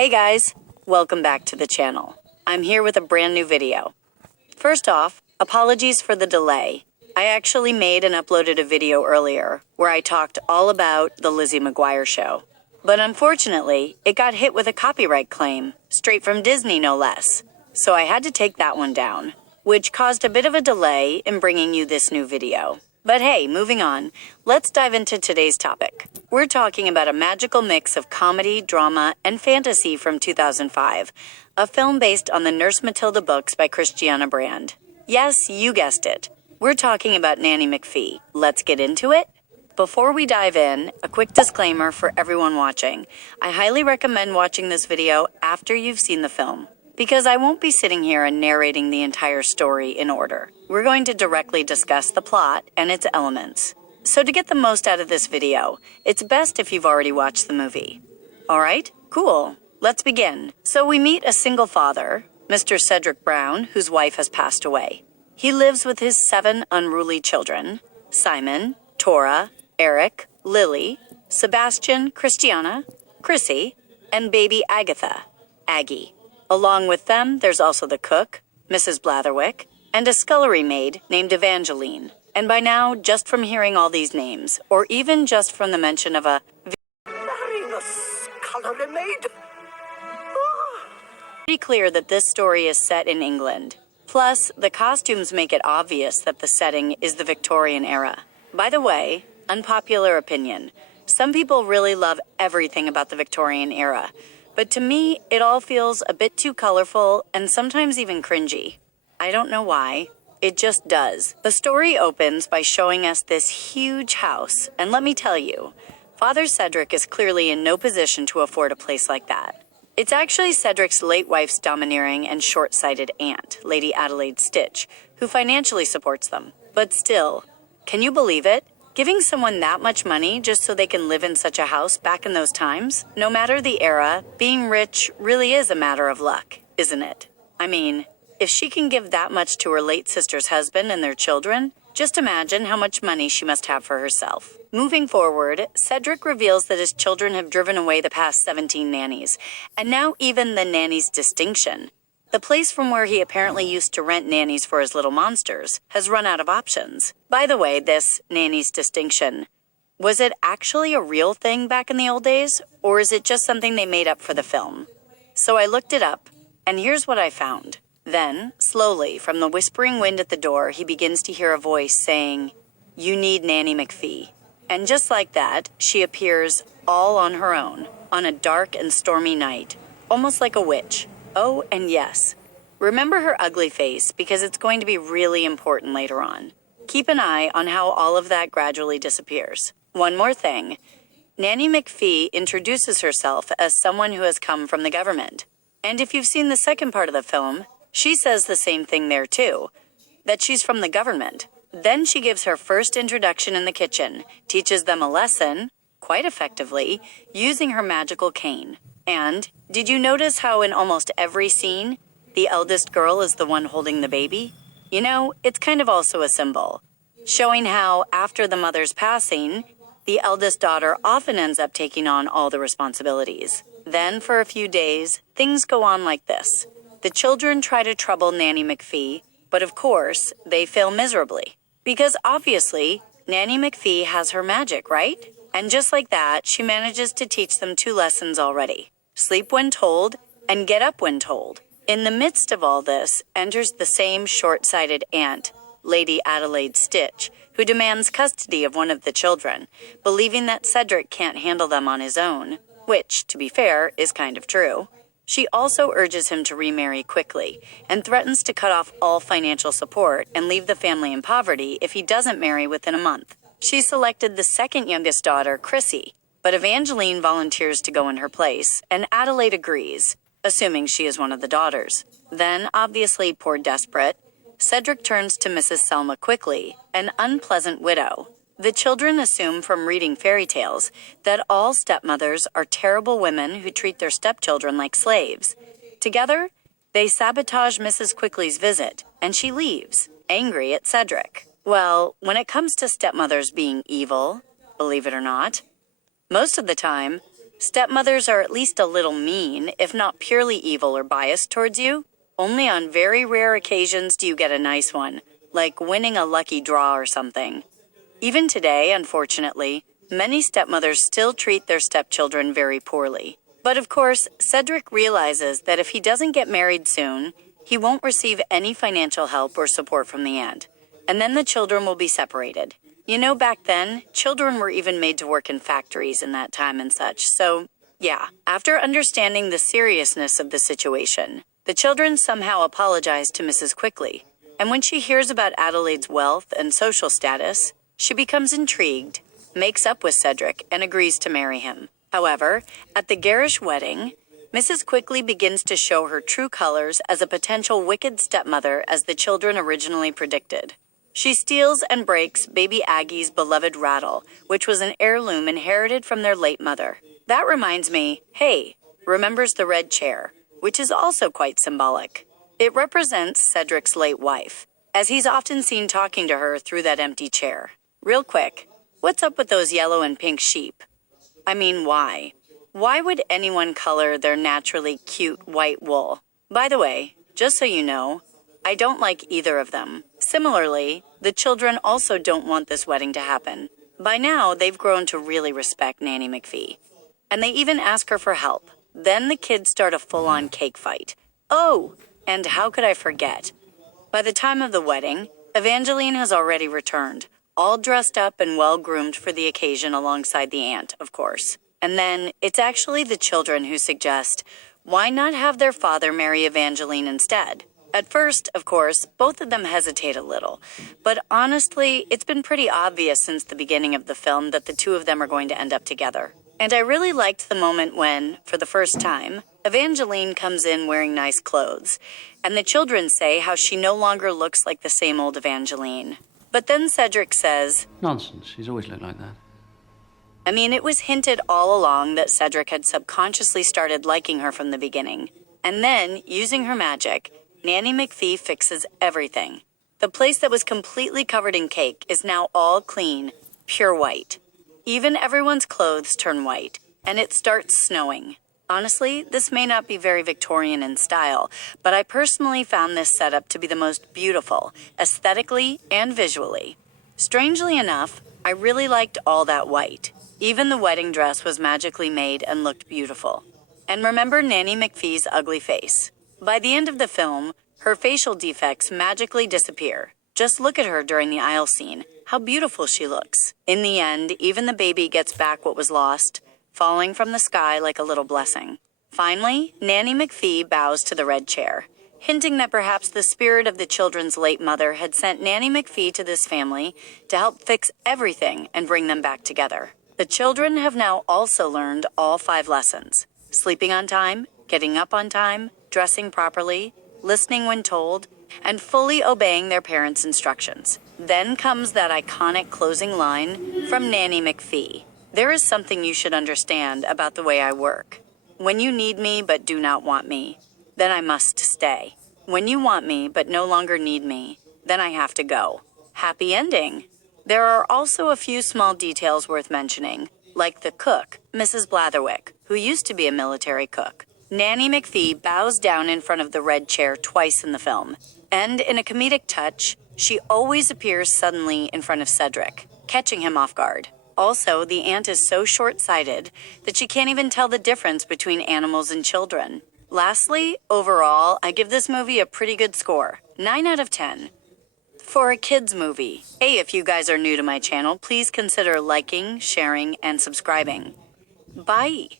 Hey guys, welcome back to the channel. I'm here with a brand new video. First off, apologies for the delay. I actually made and uploaded a video earlier where I talked all about the Lizzie McGuire show. But unfortunately, it got hit with a copyright claim, straight from Disney no less. So I had to take that one down, which caused a bit of a delay in bringing you this new video. But hey, moving on, let's dive into today's topic. We're talking about a magical mix of comedy, drama, and fantasy from 2005, a film based on the Nurse Matilda books by Christiana Brand. Yes, you guessed it. We're talking about Nanny McPhee. Let's get into it? Before we dive in, a quick disclaimer for everyone watching. I highly recommend watching this video after you've seen the film, because I won't be sitting here and narrating the entire story in order. We're going to directly discuss the plot and its elements. So to get the most out of this video, it's best if you've already watched the movie. Alright, cool. Let's begin. So we meet a single father, Mr. Cedric Brown, whose wife has passed away. He lives with his 7 unruly children, Simon, Tora, Eric, Lily, Sebastian, Christiana, Chrissy, and baby Agatha, Aggie. Along with them, there's also the cook, Mrs. Blatherwick, and a scullery maid named Evangeline. And by now, just from hearing all these names, or even just from the mention of a marrying a scullery maid? pretty clear that this story is set in England. Plus, the costumes make it obvious that the setting is the Victorian era. By the way, unpopular opinion, some people really love everything about the Victorian era. But to me, it all feels a bit too colorful and sometimes even cringy. I don't know why. It just does. The story opens by showing us this huge house, and let me tell you, Father Cedric is clearly in no position to afford a place like that. It's actually Cedric's late wife's domineering and short-sighted aunt, Lady Adelaide Stitch, who financially supports them. But still, can you believe it? Giving someone that much money just so they can live in such a house back in those times? No matter the era, being rich really is a matter of luck, isn't it? I mean, if she can give that much to her late sister's husband and their children, just imagine how much money she must have for herself. Moving forward, Cedric reveals that his children have driven away the past 17 nannies, and now even the nanny's distinction, the place from where he apparently used to rent nannies for his little monsters, has run out of options. By the way, this nanny's distinction, was it actually a real thing back in the old days, or is it just something they made up for the film? So I looked it up, and here's what I found. Then, slowly, from the whispering wind at the door, he begins to hear a voice saying, "You need Nanny McPhee." And just like that, she appears all on her own, on a dark and stormy night, almost like a witch. Oh, and yes, remember her ugly face because it's going to be really important later on. Keep an eye on how all of that gradually disappears. One more thing, Nanny McPhee introduces herself as someone who has come from the government. And if you've seen the second part of the film, she says the same thing there too, that she's from the government. Then she gives her first introduction in the kitchen, teaches them a lesson, quite effectively, using her magical cane. And did you notice how in almost every scene, the eldest girl is the one holding the baby? You know, it's kind of also a symbol, showing how after the mother's passing, the eldest daughter often ends up taking on all the responsibilities. Then for a few days, things go on like this. The children try to trouble Nanny McPhee, but of course, they fail miserably. Because obviously, Nanny McPhee has her magic, right? And just like that, she manages to teach them 2 lessons already. Sleep when told, and get up when told. In the midst of all this, enters the same short-sighted aunt, Lady Adelaide Stitch, who demands custody of one of the children, believing that Cedric can't handle them on his own, which, to be fair, is kind of true. She also urges him to remarry quickly, and threatens to cut off all financial support and leave the family in poverty if he doesn't marry within a month. She selected the second youngest daughter, Chrissy, but Evangeline volunteers to go in her place, and Adelaide agrees, assuming she is one of the daughters. Then, obviously poor desperate, Cedric turns to Mrs. Selma quickly, an unpleasant widow. The children assume from reading fairy tales that all stepmothers are terrible women who treat their stepchildren like slaves. Together, they sabotage Mrs. Quickly's visit, and she leaves, angry at Cedric. Well, when it comes to stepmothers being evil, believe it or not, most of the time, Stepmothers are at least a little mean, if not purely evil or biased towards you. Only on very rare occasions do you get a nice one, like winning a lucky draw or something. Even today, unfortunately, many stepmothers still treat their stepchildren very poorly. But of course, Cedric realizes that if he doesn't get married soon, he won't receive any financial help or support from the aunt. And then the children will be separated. You know, back then, children were even made to work in factories in that time and such. So, yeah, after understanding the seriousness of the situation, the children somehow apologize to Mrs. Quickly. And when she hears about Adelaide's wealth and social status, she becomes intrigued, makes up with Cedric, and agrees to marry him. However, at the garish wedding, Mrs. Quickly begins to show her true colors as a potential wicked stepmother as the children originally predicted. She steals and breaks baby Aggie's beloved rattle, which was an heirloom inherited from their late mother. That reminds me, hey, remembers the red chair, which is also quite symbolic. It represents Cedric's late wife, as he's often seen talking to her through that empty chair. Real quick, what's up with those yellow and pink sheep? I mean, why? Why would anyone color their naturally cute white wool? By the way, just so you know, I don't like either of them. Similarly, the children also don't want this wedding to happen. By now, they've grown to really respect Nanny McPhee. And they even ask her for help. Then the kids start a full-on cake fight. Oh, and how could I forget? By the time of the wedding, Evangeline has already returned, all dressed up and well-groomed for the occasion alongside the aunt, of course. And then it's actually the children who suggest, why not have their father marry Evangeline instead? At first, of course, both of them hesitate a little. But honestly, it's been pretty obvious since the beginning of the film that the two of them are going to end up together. And I really liked the moment when, for the first time, Evangeline comes in wearing nice clothes. And the children say how she no longer looks like the same old Evangeline. But then Cedric says, "Nonsense, she's always looked like that." I mean, it was hinted all along that Cedric had subconsciously started liking her from the beginning. And then, using her magic, Nanny McPhee fixes everything. The place that was completely covered in cake is now all clean, pure white. Even everyone's clothes turn white, and it starts snowing. Honestly, this may not be very Victorian in style, but I personally found this setup to be the most beautiful, aesthetically and visually. Strangely enough, I really liked all that white. Even the wedding dress was magically made and looked beautiful. And remember Nanny McPhee's ugly face. By the end of the film, her facial defects magically disappear. Just look at her during the aisle scene. How beautiful she looks. In the end, even the baby gets back what was lost, falling from the sky like a little blessing. Finally, Nanny McPhee bows to the red chair, hinting that perhaps the spirit of the children's late mother had sent Nanny McPhee to this family to help fix everything and bring them back together. The children have now also learned all 5 lessons: sleeping on time, getting up on time, dressing properly, listening when told, and fully obeying their parents' instructions. Then comes that iconic closing line from Nanny McPhee. There is something you should understand about the way I work. When you need me but do not want me, then I must stay. When you want me but no longer need me, then I have to go. Happy ending. There are also a few small details worth mentioning, like the cook, Mrs. Blatherwick, who used to be a military cook. Nanny McPhee bows down in front of the red chair twice in the film, and in a comedic touch, she always appears suddenly in front of Cedric, catching him off guard. Also, the aunt is so short-sighted that she can't even tell the difference between animals and children. Lastly, overall, I give this movie a pretty good score, 9 out of 10. For a kids movie. Hey, if you guys are new to my channel, please consider liking, sharing, and subscribing. Bye!